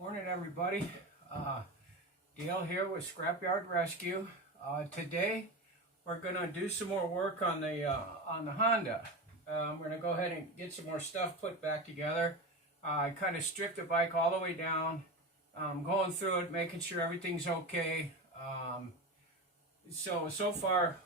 Morning, everybody. Dale here with Scrapyard Rescue. Today we're gonna do some more work on the Honda. We're gonna go ahead and get some more stuff put back together. I kind of stripped the bike all the way down, going through it, making sure everything's okay. So far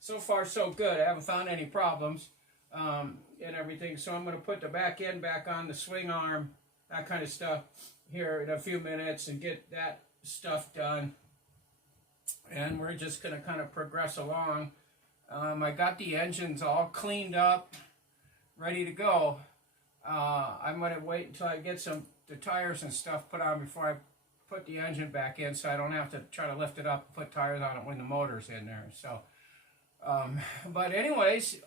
so good. I haven't found any problems and everything. So I'm gonna put the back end back on, the swing arm, that kind of stuff here in a few minutes and get that stuff done. And we're just going to kind of progress along. I got the engines all cleaned up, ready to go. I'm going to wait until I get the tires and stuff put on before I put the engine back in, so I don't have to try to lift it up and put tires on it when the motor's in there. So, but anyways,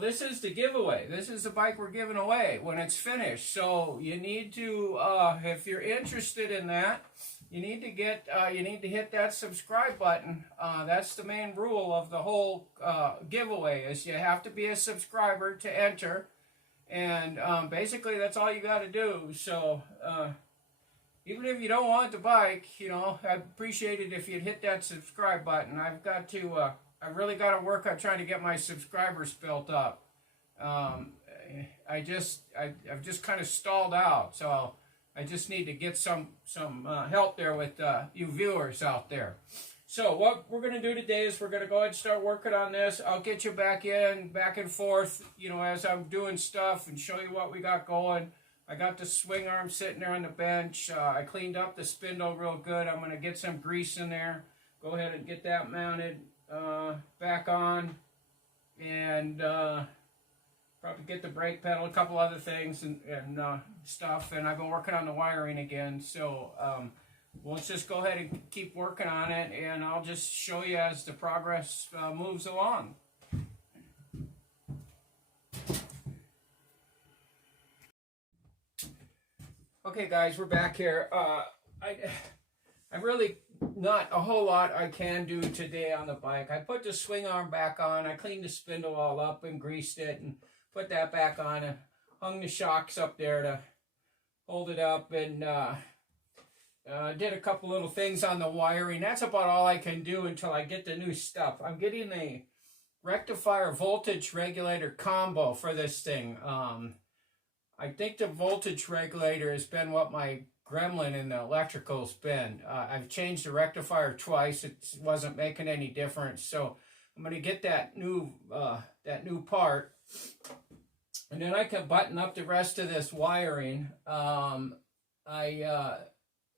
this is the giveaway. This is the bike we're giving away when it's finished. So you need to, if you're interested in that, you need to hit that subscribe button. That's the main rule of the whole giveaway, is you have to be a subscriber to enter. And basically that's all you got to do. So even if you don't want the bike, I'd appreciate it if you'd hit that subscribe button. I really got to work on trying to get my subscribers built up. I've just kind of stalled out, so I just need to get some help there with you viewers out there. So what we're going to do today is we're going to go ahead and start working on this. I'll get you back and forth, as I'm doing stuff and show you what we got going. I got the swing arm sitting there on the bench. I cleaned up the spindle real good. I'm going to get some grease in there. Go ahead and get that mounted back on, and probably get the brake pedal, a couple other things and stuff. And I've been working on the wiring again, so let's just go ahead and keep working on it, and I'll just show you as the progress moves along. Okay guys, we're back here. I really not a whole lot I can do today on the bike. I put the swing arm back on. I cleaned the spindle all up and greased it and put that back on and hung the shocks up there to hold it up, and did a couple little things on the wiring. That's about all I can do until I get the new stuff. I'm getting a rectifier voltage regulator combo for this thing. I think the voltage regulator has been what my gremlin in the electrical's been. I've changed the rectifier twice. It wasn't making any difference, so I'm going to get that new part, and then I can button up the rest of this wiring.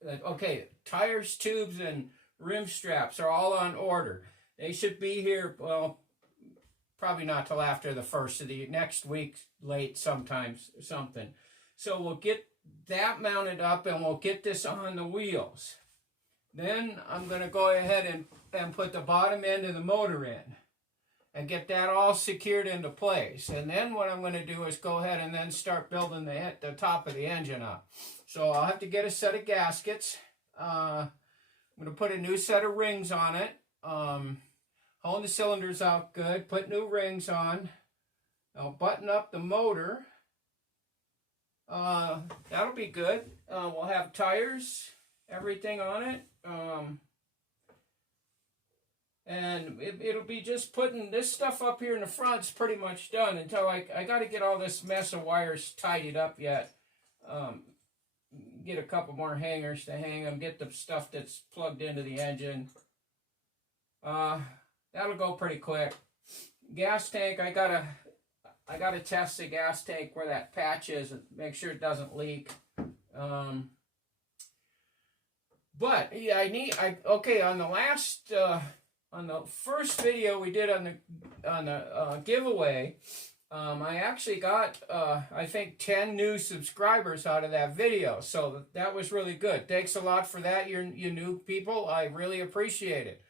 Okay, tires, tubes, and rim straps are all on order. They should be here, well, probably not till after the first of the next week, late sometimes, something. So we'll get that mounted up, and we'll get this on the wheels. Then I'm going to go ahead and put the bottom end of the motor in and get that all secured into place. And then what I'm going to do is go ahead and then start building the top of the engine up. So I'll have to get a set of gaskets. I'm going to put a new set of rings on it. Hold the cylinders out good. Put new rings on. I'll button up the motor. That'll be good. We'll have tires, everything on it. And it'll be just putting this stuff up here in the front. It's pretty much done until I got to get all this mess of wires tidied up yet. Get a couple more hangers to hang them. Get the stuff that's plugged into the engine. That'll go pretty quick. Gas tank, I gotta test the gas tank where that patch is and make sure it doesn't leak. But yeah, okay, on the first video we did on the giveaway, I actually got I think 10 new subscribers out of that video, so that was really good. Thanks a lot for that, you new people. I really appreciate it.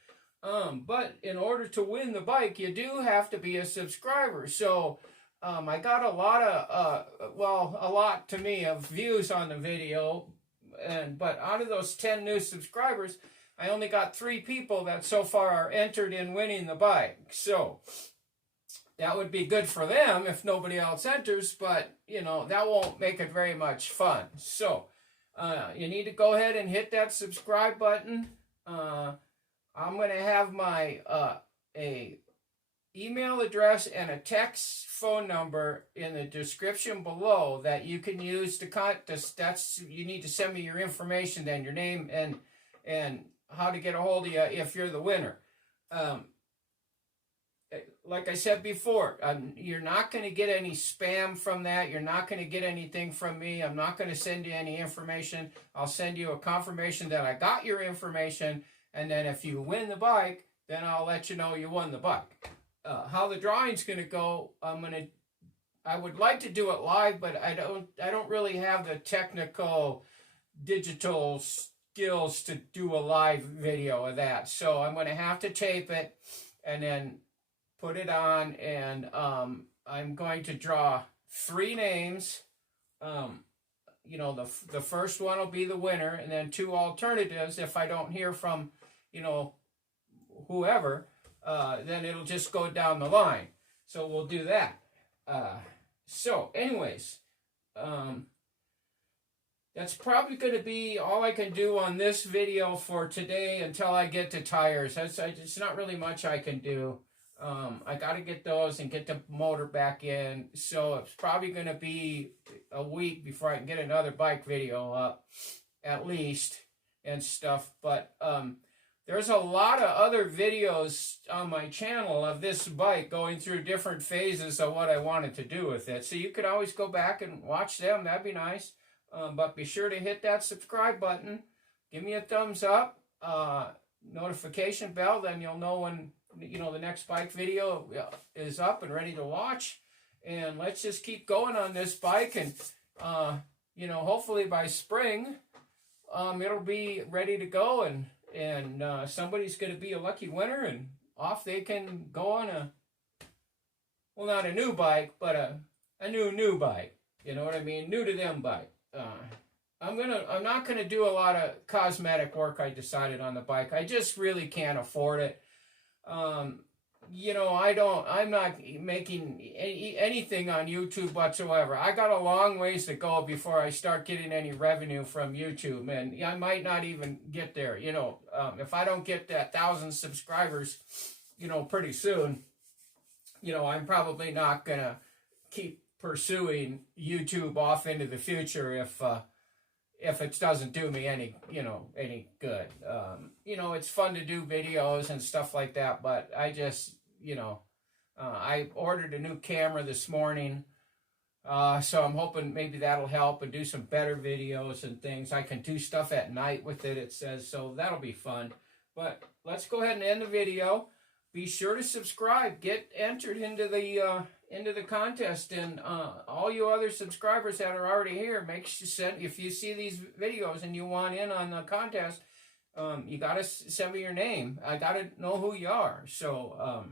But in order to win the bike, you do have to be a subscriber. So I got a lot to me of views on the video, but out of those 10 new subscribers, I only got 3 people that so far are entered in winning the bike. So that would be good for them if nobody else enters, but, you know, that won't make it very much fun. So, you need to go ahead and hit that subscribe button. I'm going to have my a email address and a text phone number in the description below that you can use to contact. That's, you need to send me your information, then your name and how to get a hold of you if you're the winner. Like I said before, you're not going to get any spam from that. You're not going to get anything from me. I'm not going to send you any information. I'll send you a confirmation that I got your information, and then if you win the bike, then I'll let you know you won the bike. How the drawing's going to go, I would like to do it live, but I don't really have the technical digital skills to do a live video of that. So I'm going to have to tape it and then put it on, and I'm going to draw 3 names. You know, the first one will be the winner, and then 2 alternatives. If I don't hear from, you know, whoever, then it'll just go down the line. So we'll do that. So anyways, that's probably going to be all I can do on this video for today until I get to tires. It's not really much I can do. I got to get those and get the motor back in. So it's probably going to be a week before I can get another bike video up, at least, and stuff. But there's a lot of other videos on my channel of this bike going through different phases of what I wanted to do with it. So you could always go back and watch them. That'd be nice. But be sure to hit that subscribe button. Give me a thumbs up. Notification bell. Then you'll know when, you know, the next bike video is up and ready to watch. And let's just keep going on this bike. And, you know, hopefully by spring, it'll be ready to go. And somebody's going to be a lucky winner, and off they can go on a, well, not a new bike, but a new bike. You know what I mean? New to them bike. I'm not gonna do a lot of cosmetic work. I decided on the bike. I just really can't afford it. You know, I'm not making anything on YouTube whatsoever. I got a long ways to go before I start getting any revenue from YouTube, and I might not even get there. You know, if I don't get that 1,000 subscribers, you know, pretty soon, you know, I'm probably not gonna keep pursuing YouTube off into the future if it doesn't do me any good. You know, it's fun to do videos and stuff like that, but I just, you know, I ordered a new camera this morning, so I'm hoping maybe that'll help and do some better videos and things. I can do stuff at night with it, it says, so that'll be fun. But let's go ahead and end the video. Be sure to subscribe. Get entered into the contest, and all you other subscribers that are already here, make sure if you see these videos and you want in on the contest, you gotta send me your name. I gotta know who you are. So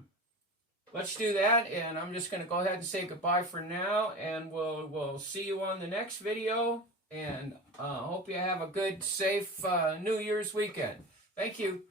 let's do that, and I'm just gonna go ahead and say goodbye for now, and we'll see you on the next video. And hope you have a good, safe New Year's weekend. Thank you.